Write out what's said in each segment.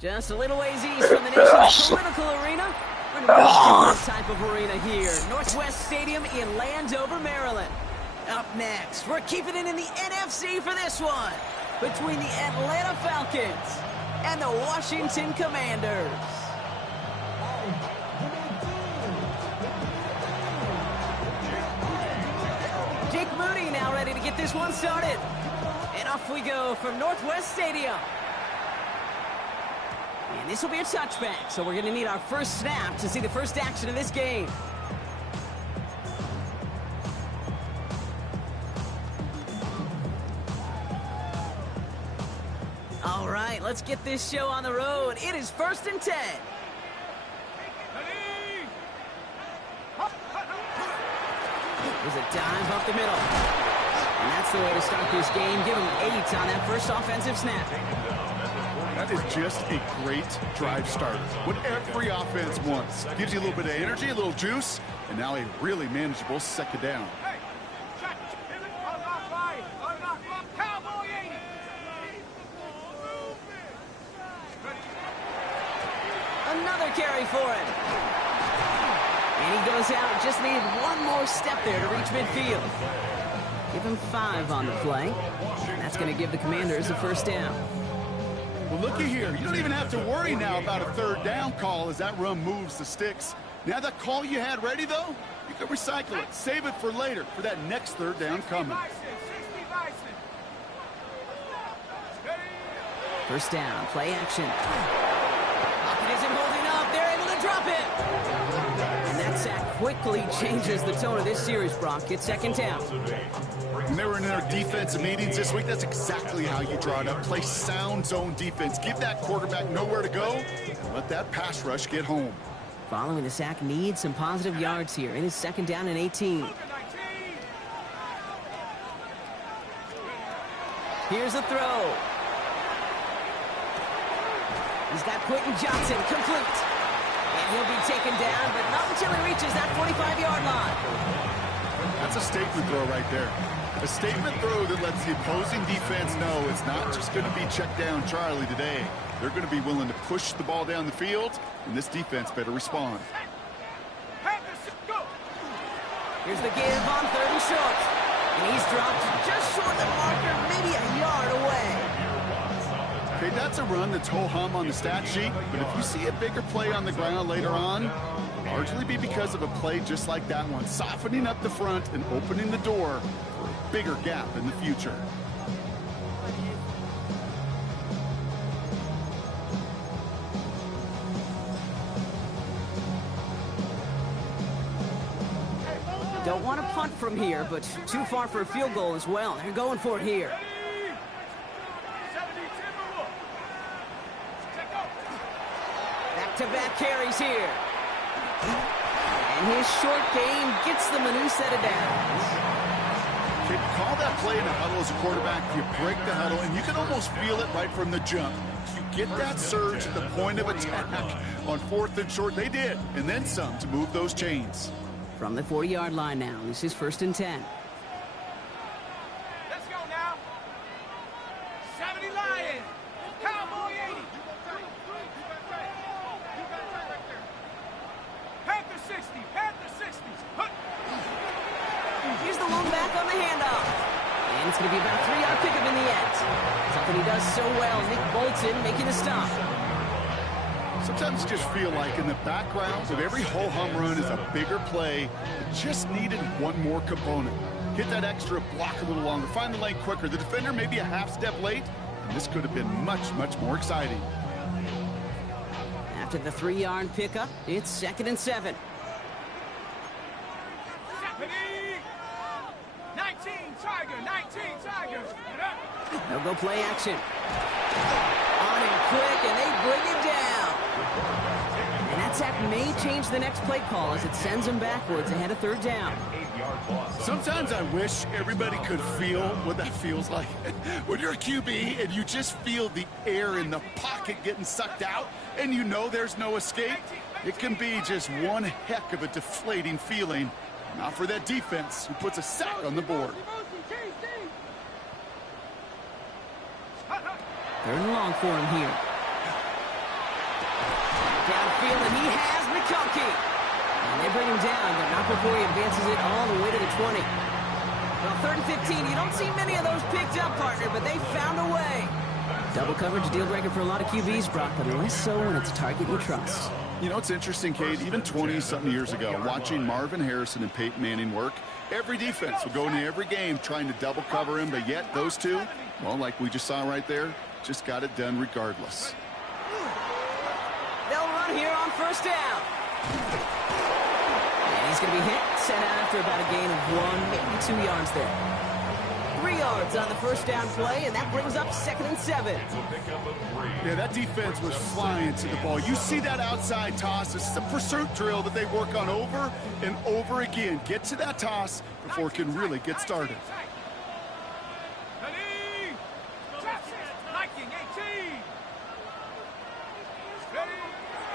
Just a little ways east from the nation's political arena. We're in a real different type of arena here. Northwest Stadium in Landover, Maryland. Up next, we're keeping it in the NFC for this one. Between the Atlanta Falcons and the Washington Commanders. Jake Moody now ready to get this one started. And off we go from Northwest Stadium. And this will be a touchback, so we're going to need our first snap to see the first action of this game. All right, let's get this show on the road. It is 1st and 10. There's a dive up the middle. And that's the way to start this game. Give them 8 on that first offensive snap. That is just a great drive starter. What every offense wants. Gives you a little bit of energy, a little juice, and now a really manageable second down. Another carry for him. And he goes out. Just needed one more step there to reach midfield. Give him 5 on the play. And that's going to give the Commanders a first down. Well, looky here. You don't even have to worry now about a third down call as that run moves the sticks. Now that call you had ready, though, you can recycle it. Save it for later for that next third down coming. First down, play action. Pocket isn't holding up. They're able to drop it. And that sack quickly changes the tone of this series, Brock. It's second down. When they were in their defensive meetings this week, that's exactly how you draw it up. Play sound zone defense. Give that quarterback nowhere to go, and let that pass rush get home. Following the sack needs some positive yards here. It is second down and 18. Here's the throw. He's got Quentin Johnson complete. And he'll be taken down, but not until he reaches that 45-yard line. That's a statement throw right there. A statement throw that lets the opposing defense know it's not just going to be check down Charlie today. They're going to be willing to push the ball down the field, and this defense better respond. Here's the give on 3rd and short. And he's dropped just short of the marker, maybe a yard away. Okay, that's a run that's ho-hum on the stat sheet, but if you see a bigger play on the ground later on, largely be because of a play just like that one, softening up the front and opening the door for a bigger gap in the future. Don't want to punt from here, but too far for a field goal as well. They're going for it here. Back-to-back carries here. And his short game gets them a new set of downs. Okay, call that play in a huddle as a quarterback. You break the huddle, and you can almost feel it right from the jump. You get that surge at the point of attack on 4th and short. They did, and then some to move those chains. From the 40-yard line now, this is 1st and 10. Let's go now. 70 Lions. Cowboy 80. Panther 60. Panther 60. Here's the long back on the handoff. And it's going to be about a 3-yard pickup in the end. Something he does so well. Nick Bolton making a stop. Sometimes you just feel like in the background of every ho-hum run is a bigger play that just needed one more component. Hit that extra block a little longer, find the lane quicker. The defender may be a half step late, and this could have been much, much more exciting. After the 3-yard pickup, it's 2nd and 7. 19 Tiger, 19 Tiger. They'll go play action. On him quick, and they bring him down. And that sack may change the next play call as it sends him backwards ahead of 3rd down. Sometimes I wish everybody could feel what that feels like. When you're a QB and you just feel the air in the pocket getting sucked out and you know there's no escape, it can be just one heck of a deflating feeling. Not for that defense who puts a sack on the board. 3rd and long for him here. Downfield, and he has McConkey. And they bring him down, but not before he advances it all the way to the 20. Well, 3rd and 15, you don't see many of those picked up, partner, but they found a way. Double coverage, a deal breaker for a lot of QBs, Brock, but less so when it's a target you trust. You know, it's interesting, Kate, even 20-something years ago, watching Marvin Harrison and Peyton Manning work, every defense would go into every game trying to double cover him, but yet those two, well, like we just saw right there, just got it done regardless. They'll run here on 1st down. And he's going to be hit, set out after about a gain of 1, maybe 2 yards there. 3 yards on the 1st down play, and that brings up 2nd and 7. Yeah, that defense was flying to the ball. You see that outside toss. This is a pursuit drill that they work on over and over again. Get to that toss before it can really get started.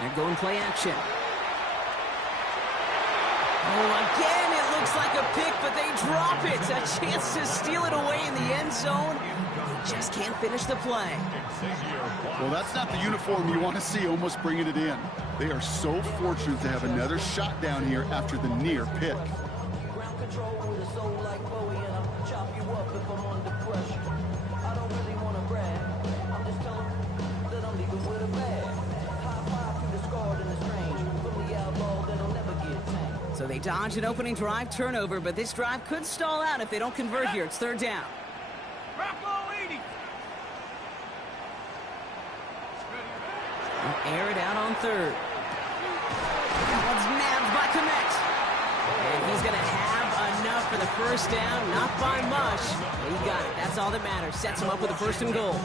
They're going play action. Oh, again, it looks like a pick, but they drop it. A chance to steal it away in the end zone. They just can't finish the play. Well, that's not the uniform you want to see almost bringing it in. They are so fortunate to have another shot down here after the near pick. Ground control with a soul like Bowie, and I'll chop you up if I'm under pressure. I don't really want to brag. I'm just telling that I'm leaving with a bag. High five to the scarred and the strange. From the outlaw that'll never get tamed. So they dodge an opening drive turnover, but this drive could stall out if they don't convert here. It's 3rd down. They'll air it out on 3rd. That one's nabbed by Kmet. And he's going to have enough for the 1st down. Not by much. He got it. That's all that matters. Sets him up with a 1st and goal.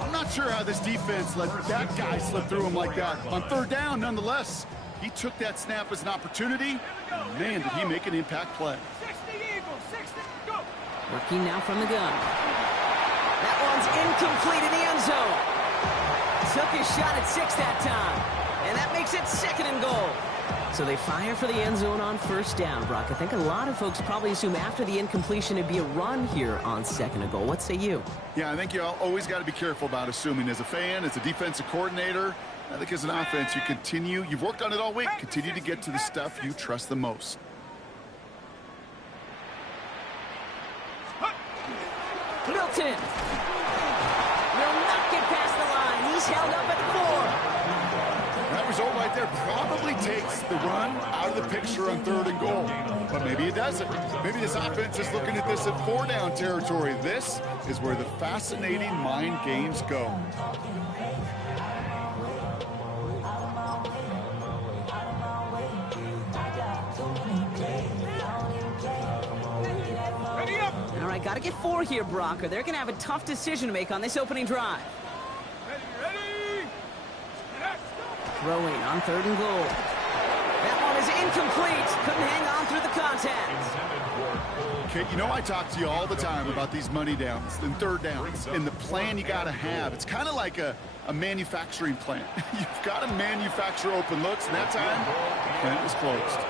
I'm not sure how this defense let that guy slip through him like that. On 3rd down, nonetheless, he took that snap as an opportunity. And man, did he make an impact play. 60 Eagles, 60, go. Working now from the gun. That one's incomplete in the end zone. Took his shot at 6 that time. And that makes it 2nd and goal. So they fire for the end zone on 1st down, Brock. I think a lot of folks probably assume after the incompletion it'd be a run here on 2nd and goal. What say you? Yeah, I think you always got to be careful about assuming. As a fan, as a defensive coordinator, I think as an offense, you've worked on it all week, continue to get to the stuff you trust the most. Milton will not get past the line. He's held up at 4. That result right there probably takes the run out of the picture on 3rd and goal. But maybe it doesn't. Maybe this offense is looking at this at 4-down territory. This is where the fascinating mind games go. All right, got to get 4 here, Brock, or they're going to have a tough decision to make on this opening drive. Ready? Throwing on 3rd and goal. That one is incomplete. Couldn't hang on through the contact. Okay, you know I talk to you all the time about these money downs and 3rd downs and the plan you got to have. It's kind of like a manufacturing plant. You've got to manufacture open looks, and that time, the plant was closed.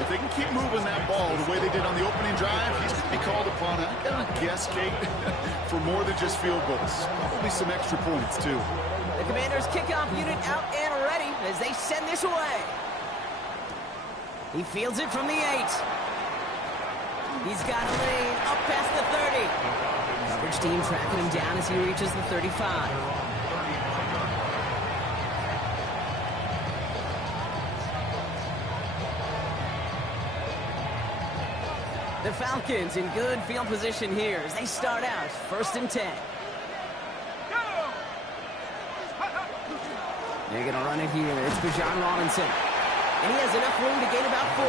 If they can keep moving that ball the way they did on the opening drive, he's going to be called upon, I got to guess, Kate, for more than just field goals. Probably some extra points, too. The Commanders' kickoff unit out and ready as they send this away. He fields it from the 8. He's got a lane up past the 30. Coverage team tracking him down as he reaches the 35. The Falcons in good field position here as they start out 1st and 10. They're going to run it here. It's Bijan Robinson. And he has enough room to gain about 4.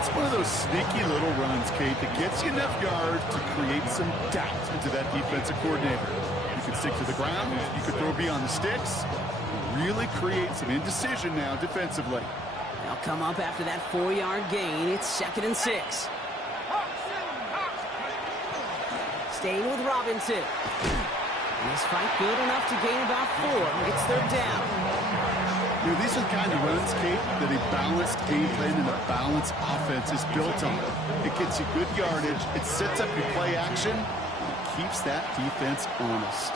It's one of those sneaky little runs, Kate, that gets you enough yards to create some doubt into that defensive coordinator. You can stick to the ground. You can throw beyond the sticks. Really create some indecision now defensively. They'll come up after that 4-yard gain. It's 2nd and 6. Staying with Robinson. This fight good enough to gain about 4. It's 3rd down. You know, these are the kind of runs, Kate, that a balanced game plan and a balanced offense is built on. It gets you good yardage. It sets up your play action. And it keeps that defense honest.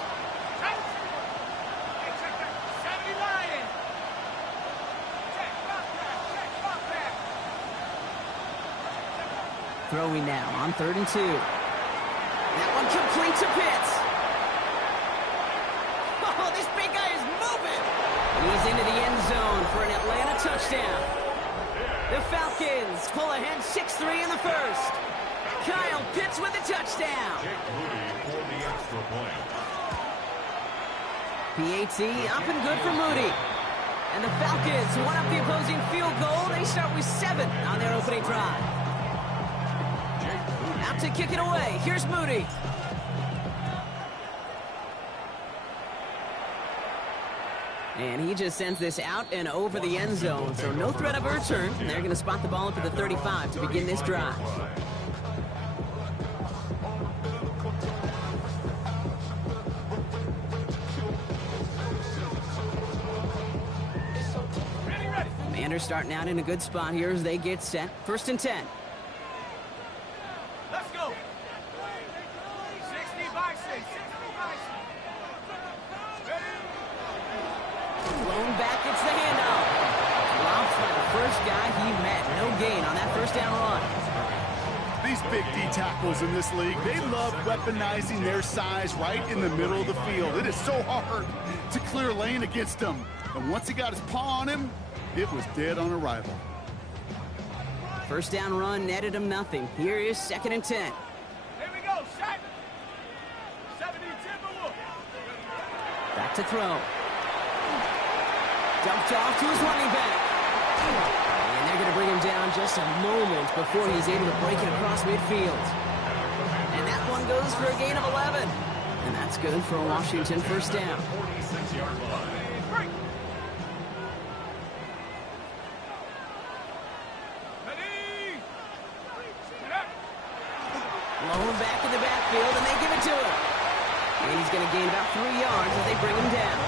Throwing now on 3rd and 2. That one complete to Pitts. Oh, this big guy is moving. He's into the end zone for an Atlanta touchdown. The Falcons pull ahead 6-3 in the first. Kyle Pitts with the touchdown. PAT up and good for Moody. And the Falcons one up the opposing field goal. They start with 7 on their opening drive. Out to kick it away. Here's Moody. And he just sends this out and over the end zone. So no threat of a return. And they're going to spot the ball up at the 35 to begin this drive. Commanders starting out in a good spot here as they get set. 1st and 10. Let's go. 60 by 6. 60 by 6. Blown back, it's the handoff. Drops by the first guy he met. No gain on that 1st down run. These big D tackles in this league, they love weaponizing their size right in the middle of the field. It is so hard to clear lane against them. And once he got his paw on him, it was dead on arrival. 1st down run netted him nothing. Here is 2nd and 10. Here we go, shot. 70 Timberwolf. Back to throw. Dumped off to his running back. And they're going to bring him down just a moment before he's able to break it across midfield. And that one goes for a gain of 11. And that's good for a Washington 1st down. Blown back in the backfield, and they give it to him. And he's going to gain about 3 yards as they bring him down.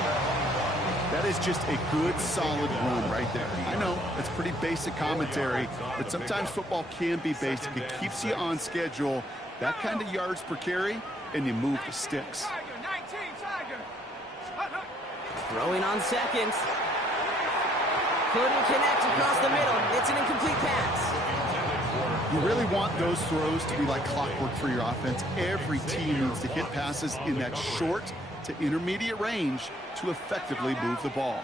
That is just a good, solid run right there. I know, it's pretty basic commentary, but sometimes football can be basic. It keeps you on schedule, that kind of yards per carry, and you move the sticks. Tiger, 19, Tiger. Throwing on 2nd. Couldn't connect across the middle. It's an incomplete pass. You really want those throws to be like clockwork for your offense. Every team needs to hit passes in that short to intermediate range to effectively move the ball.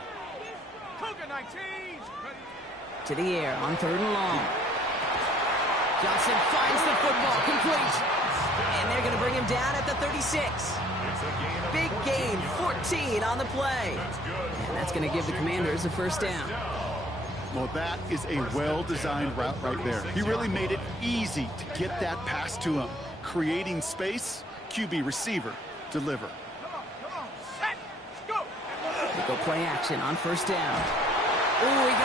Cougar 19. To the air on 3rd and long. Johnson finds the football complete. And they're going to bring him down at the 36. Big gain, 14 on the play. And that's going to give the Commanders a 1st down. Well, that is a well-designed route right there. He really made it easy to get that pass to him. Creating space, QB receiver, deliver. Come on, set, go. They go play action on 1st down. Ooh, he got